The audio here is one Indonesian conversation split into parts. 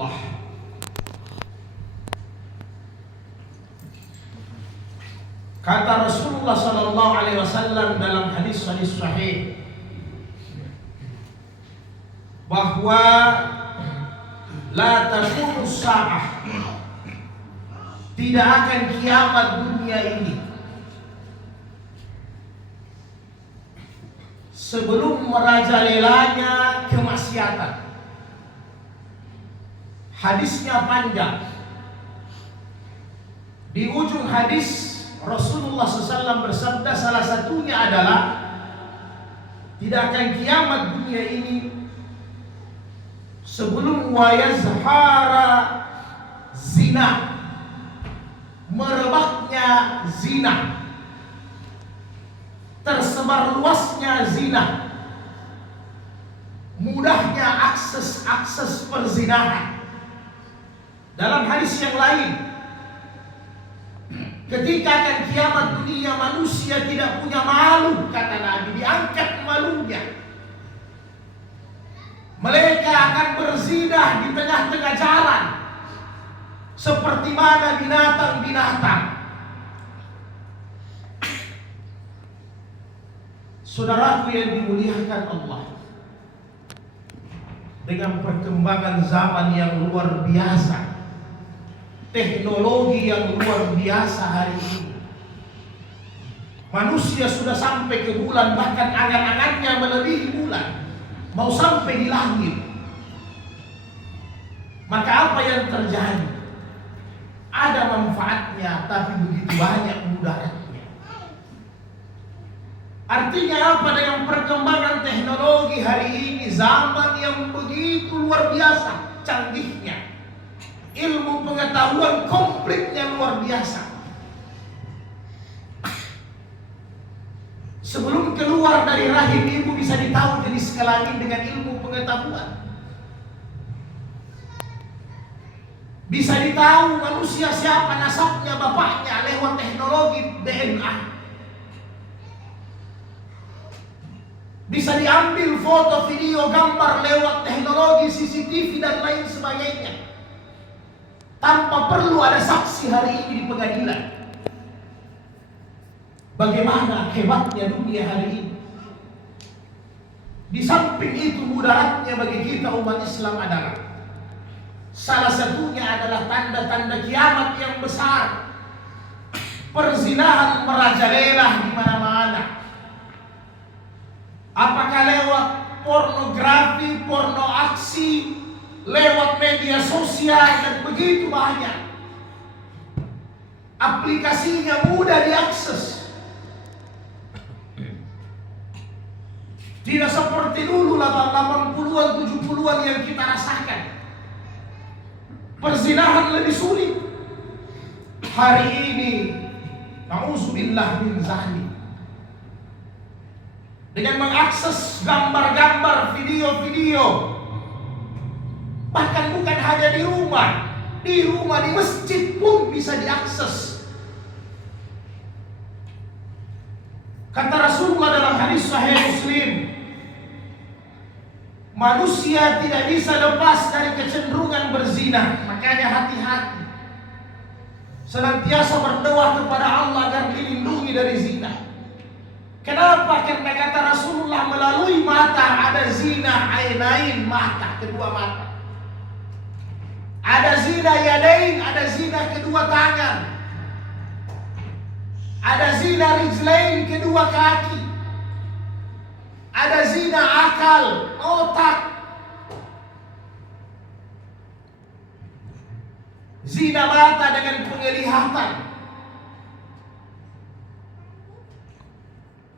Allah. Kata Rasulullah sallallahu alaihi wasallam dalam hadis sahih bahwa la taqumu sa'ah, tidak akan kiamat dunia ini sebelum merajalelanya kemaksiatan. Hadisnya panjang. Di ujung hadis Rasulullah SAW bersabda, salah satunya adalah tidak akan kiamat dunia ini sebelum wayazhara zina, merebaknya zina, tersebar luasnya zina, mudahnya akses perzinahan. Dalam hadis yang lain, ketika akan kiamat dunia, manusia tidak punya malu, kata Nabi, diangkat malunya. Mereka akan berzinah di tengah-tengah jalan, seperti mana binatang-binatang. Saudaraku yang dimuliakan Allah, dengan perkembangan zaman yang luar biasa, teknologi yang luar biasa hari ini, manusia sudah sampai ke bulan, bahkan angan-angannya melebihi bulan, mau sampai di langit. Maka apa yang terjadi? Ada manfaatnya, tapi begitu banyak mudaratnya. Artinya apa? Dengan perkembangan teknologi hari ini, zaman yang begitu luar biasa canggihnya, ilmu pengetahuan komplitnya luar biasa. Sebelum keluar dari rahim ibu bisa ditahu jenis kelamin dengan ilmu pengetahuan. Bisa ditahu manusia siapa nasabnya bapaknya lewat teknologi DNA. Bisa diambil foto, video, gambar lewat teknologi CCTV dan lain sebagainya, tanpa perlu ada saksi hari ini di pengadilan. Bagaimana hebatnya dunia hari ini. Di samping itu, mudaratnya bagi kita umat Islam adalah, salah satunya adalah tanda-tanda kiamat yang besar. Perzinahan merajalela di mana-mana. Apakah lewat pornografi, porno aksi, lewat media sosial, dan begitu banyak. Aplikasinya mudah diakses. Tidak seperti dulu 80-an, 70-an yang kita rasakan. Perzinahan lebih sulit. Hari ini, na'udzubillah min zalik, dengan mengakses gambar-gambar, video-video, bahkan bukan hanya di rumah, di masjid pun bisa diakses. Kata Rasulullah dalam hadis Sahih Muslim, manusia tidak bisa lepas dari kecenderungan berzina. Makanya hati-hati, senantiasa berdoa kepada Allah agar dilindungi dari zina. Kenapa? Karena kata Rasulullah, melalui mata ada zina ainain, mata, kedua mata. Ada zina yadain, ada zina kedua tangan. Ada zina rijlain, kedua kaki. Ada zina akal, otak. Zina mata dengan penglihatan.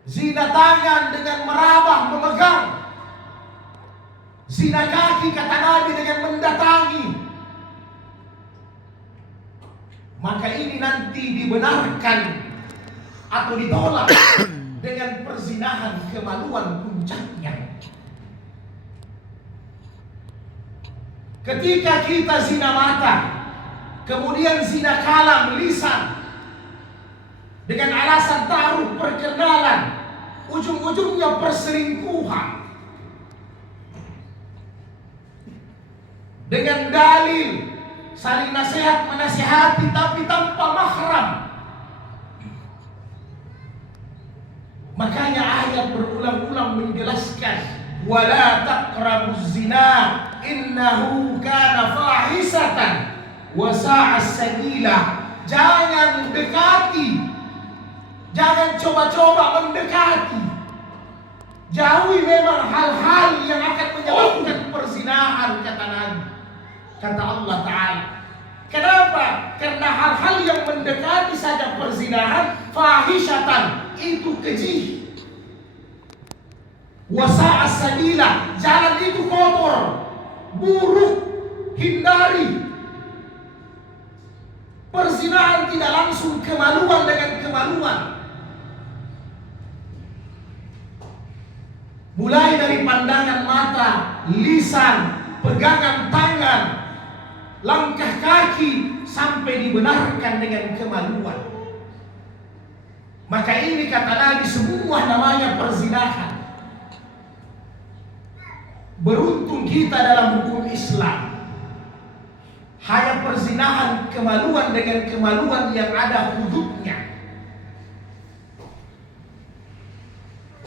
Zina tangan dengan meraba, memegang. Zina kaki, kata Nabi, dengan mendatangi. Maka ini nanti dibenarkan atau ditolak dengan perzinahan, kemaluan puncaknya. Ketika kita zina mata, kemudian zina kalam, lisan, dengan alasan taruh perkenalan, ujung-ujungnya perselingkuhan. dengan dalil, saling nasihat menasihati, tapi tanpa mahram. Makanya ayat berulang-ulang menjelaskan, wala taqrabuz zina innahu kana fahisatan wa sa'as sabila. Jangan dekati, jangan coba-coba mendekati. Jauhi memang hal-hal yang akan menyebabkan perzinahan, kata Nabi, kata Allah Ta'ala. Kenapa? Karena hal-hal yang mendekati saja perzinahan, fahishatan, itu keji. Wasa'as sabila, jalan itu kotor, buruk, hindari. Perzinahan tidak langsung kemaluan dengan kemaluan. Mulai dari pandangan mata, lisan, pegangan tangan, langkah kaki, sampai dibenarkan dengan kemaluan. Maka ini kata Nabi, semua namanya perzinahan. Beruntung kita dalam hukum Islam. Hanya perzinahan kemaluan dengan kemaluan yang ada hududnya,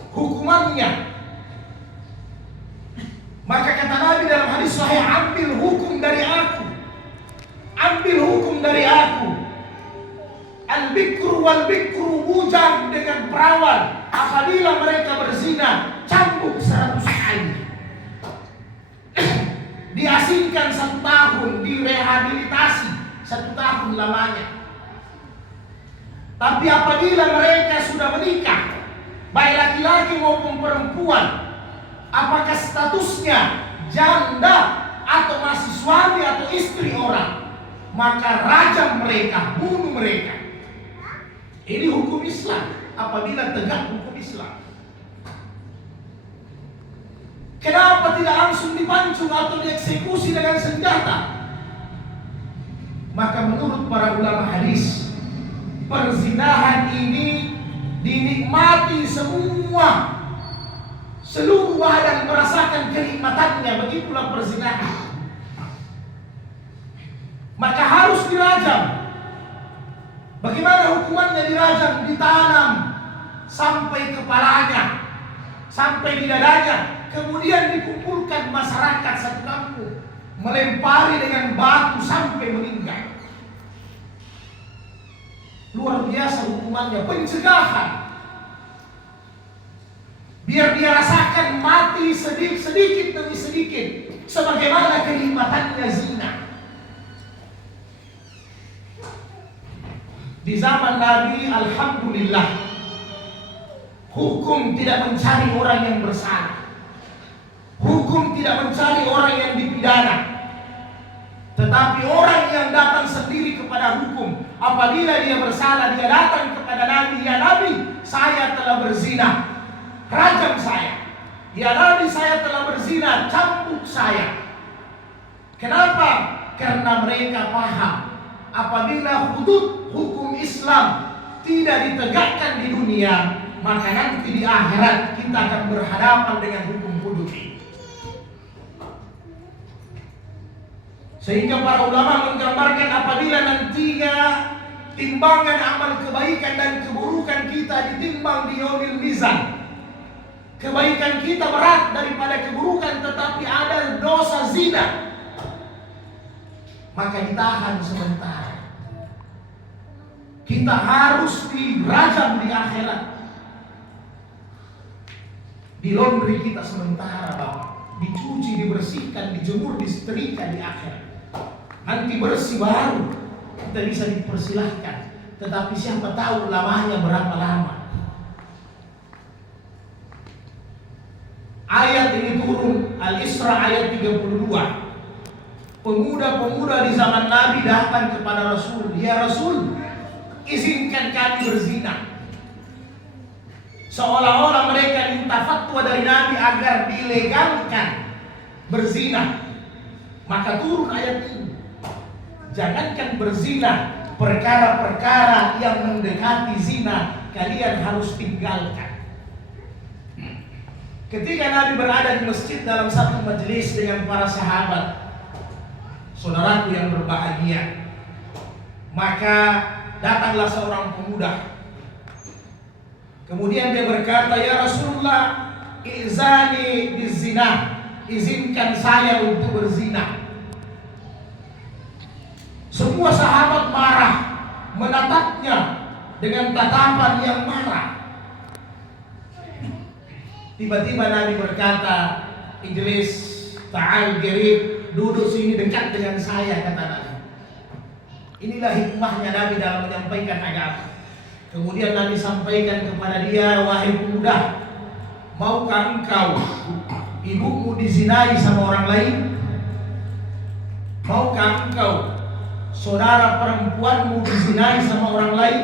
hukumannya. Maka kata Nabi dalam hadis sahih, ambil hukum dari aku, ambil hukum dari aku. Al-bikru wal-bikru, bujang dengan perawan, apabila mereka berzina, cambuk 100 kali, diasingkan 1 tahun, direhabilitasi 1 tahun lamanya. Tapi apabila mereka sudah menikah, baik laki-laki maupun perempuan, apakah statusnya janda atau masih suami atau istri orang, maka rajam mereka, bunuh mereka. Ini hukum Islam apabila tegak hukum Islam. Kenapa tidak langsung dipancung atau dieksekusi dengan senjata? Maka menurut para ulama hadis, perzinahan ini dinikmati semua, seluruh badan merasakan kenikmatannya. Begitulah perzinahan. Maka harus dirajam. Bagaimana hukumannya dirajam? Ditanam sampai kepalanya, sampai di dadanya. Kemudian dikumpulkan masyarakat satu kampung, melempari dengan batu sampai meninggal. Luar biasa hukumannya, pencegahan. Biar dia rasakan mati sedikit demi sedikit, sebagaimana kenikmatannya zina. Di zaman Nabi, alhamdulillah, hukum tidak mencari orang yang bersalah. Hukum tidak mencari orang yang dipidana, tetapi orang yang datang sendiri kepada hukum. Apabila dia bersalah, dia datang kepada Nabi, ya Nabi, saya telah berzina, rajam saya. Ya Nabi, saya telah berzina, cambuk saya. Kenapa? Karena mereka paham, apabila hudud hukum Islam tidak ditegakkan di dunia, maka nanti di akhirat kita akan berhadapan dengan hukum hudud ini. Sehingga para ulama menggambarkan, apabila nantinya timbangan amal kebaikan dan keburukan kita ditimbang di yaumil mizan, kebaikan kita berat daripada keburukan, tetapi ada dosa zina, maka ditahan sementara. Kita harus dirajam di akhirat, di laundry kita sementara, Bapak, dicuci, dibersihkan, dijemur, disetrika di akhirat. Nanti bersih baru kita bisa dipersilahkan. Tetapi siapa tahu lamanya berapa lama. Ayat ini turun, Al-Isra ayat 32. Pemuda-pemuda di zaman Nabi datang kepada Rasul, ya Rasul, izinkan kami berzina. Seolah-olah mereka minta fatwa dari Nabi agar dilegalkan berzina. Maka turun ayat ini. Jangankan berzina, perkara-perkara yang mendekati zina kalian harus tinggalkan. Ketika Nabi berada di masjid dalam satu majelis dengan para sahabat, Saudaraku yang berbahagia, maka datanglah seorang pemuda. Kemudian dia berkata, "Ya Rasulullah, izani bizina, izinkan saya untuk berzina." Semua sahabat marah, menatapnya dengan tatapan yang marah. Tiba-tiba Nabi berkata, "Ijlis, ta'al gerib, duduk sini dekat dengan saya," kata Nabi. Inilah hikmahnya Nabi dalam menyampaikan agama. Kemudian Nabi sampaikan kepada dia, "Wahai pemuda, maukah engkau ibumu dizinai sama orang lain? Maukah engkau saudara perempuanmu dizinai sama orang lain?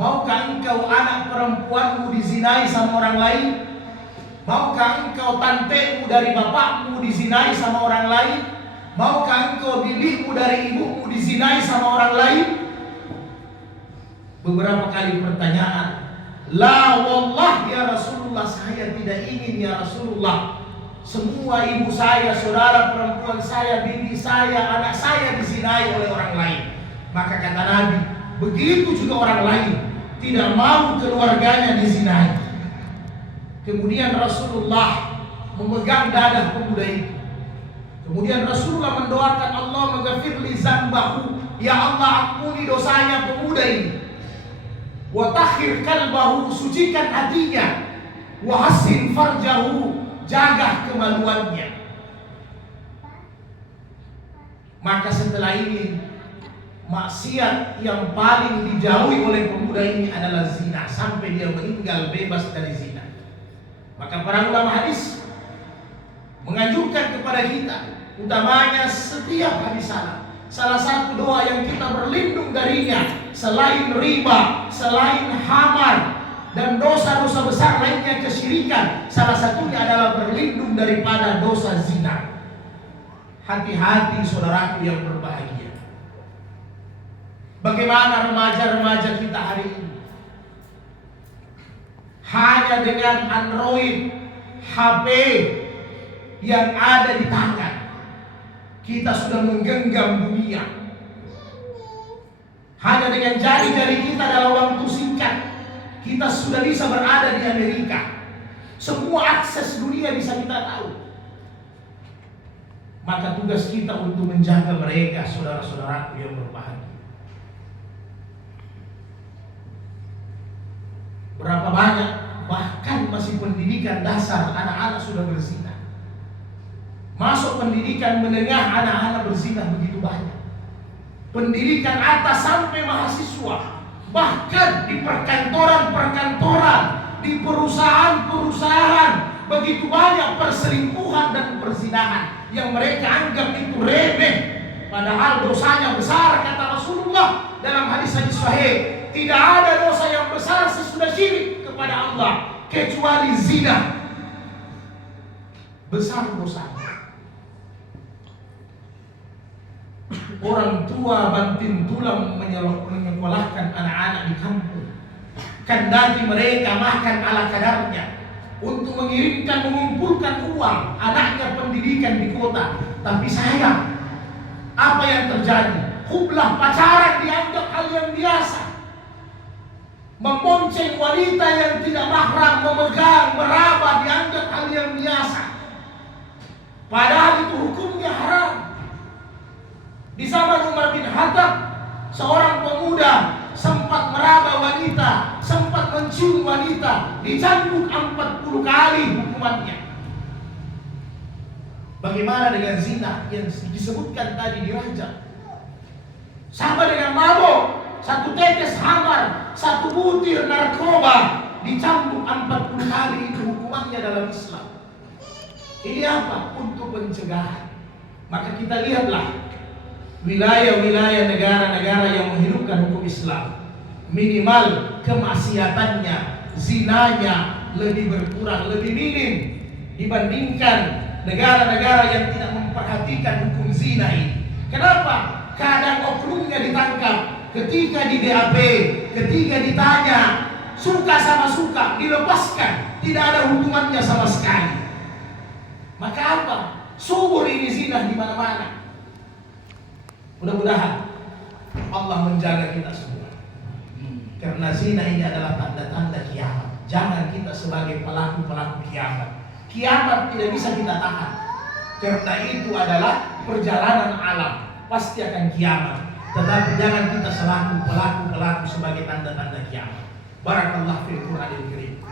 Maukah engkau anak perempuanmu dizinai sama orang lain? Maukah engkau tantemu dari bapakmu dizinai sama orang lain? Maukah engkau bibimu dari ibumu dizinai sama orang lain?" Beberapa kali pertanyaan. "La wallah ya Rasulullah, saya tidak ingin ya Rasulullah. Semua ibu saya, saudara perempuan saya, bibi saya, anak saya dizinai oleh orang lain." Maka kata Nabi, begitu juga orang lain tidak mau keluarganya dizinai. Kemudian Rasulullah memegang dada pemuda itu. Kemudian Rasulullah mendoakan, "Allah maghfir li zambahu." Ya Allah, ampuni dosanya pemuda ini. Wa tahhir qalbahu, sucikan hatinya. Wa hassin farjahu, jaga kemaluannya. Maka setelah ini, maksiat yang paling dijauhi oleh pemuda ini adalah zina, sampai dia meninggal bebas dari zina. Maka para ulama hadis menganjurkan kepada kita, utamanya setiap hari salah satu doa yang kita berlindung darinya selain riba, selain hamar dan dosa-dosa besar lainnya, kesyirikan, salah satunya adalah berlindung daripada dosa zina. Hati-hati saudaraku yang berbahagia. Bagaimana remaja-remaja kita hari ini? Hanya dengan Android, HP yang ada di tangan, kita sudah menggenggam dunia. Hanya dengan jari-jari kita dalam waktu singkat, kita sudah bisa berada di Amerika. Semua akses dunia bisa kita tahu. Maka tugas kita untuk menjaga mereka, saudara-saudaraku yang berbahagia. Berapa banyak, bahkan masih pendidikan dasar, anak-anak sudah berzina. Masuk pendidikan menengah, anak-anak berzina begitu banyak. Pendidikan atas sampai mahasiswa, bahkan di perkantoran-perkantoran, di perusahaan-perusahaan, begitu banyak perselingkuhan dan perzinahan yang mereka anggap itu remeh, padahal dosanya besar. Kata Rasulullah dalam hadis-hadis sahih, tidak ada dosa yang besar sesudah syirik kepada Allah kecuali zina. Besar dosanya. Orang tua banting tulang menyekolahkan anak-anak di kampung, kendati mereka makan ala kadarnya, untuk mengumpulkan uang anaknya pendidikan di kota. Tapi sayang, apa yang terjadi? Hublah pacaran dianggap hal yang biasa. Membonceng wanita yang tidak mahram, memegang, meraba dianggap hal yang biasa. Padahal itu hukumnya haram. Di zaman Umar bin Khattab, seorang pemuda sempat meraba wanita, sempat mencium wanita, dicambuk 40 kali hukumannya. Bagaimana dengan zina yang disebutkan tadi dirajam? Sama dengan mabuk, satu tetes hamar, satu butir narkoba, dicambuk 40 kali, itu hukumannya dalam Islam. Ini apa? Untuk pencegahan. Maka kita lihatlah wilayah-wilayah negara-negara yang menghidupkan hukum Islam, minimal kemaksiatannya, zinanya lebih berkurang, lebih minim dibandingkan negara-negara yang tidak memperhatikan hukum zina ini. Kenapa? Kadang oknumnya ditangkap, ketika di BAP, ketika ditanya, suka sama suka, dilepaskan, tidak ada hukumannya sama sekali. Maka apa? Subur ini zina di mana-mana. Mudah-mudahan Allah menjaga kita semua. Karena zina ini adalah tanda-tanda kiamat. Jangan kita sebagai pelaku-pelaku kiamat. Kiamat tidak bisa kita tahan. Karena itu adalah perjalanan alam. Pasti akan kiamat. Tetapi jangan kita selaku pelaku-pelaku sebagai tanda-tanda kiamat. Barakallahu fil Qur'anil Karim.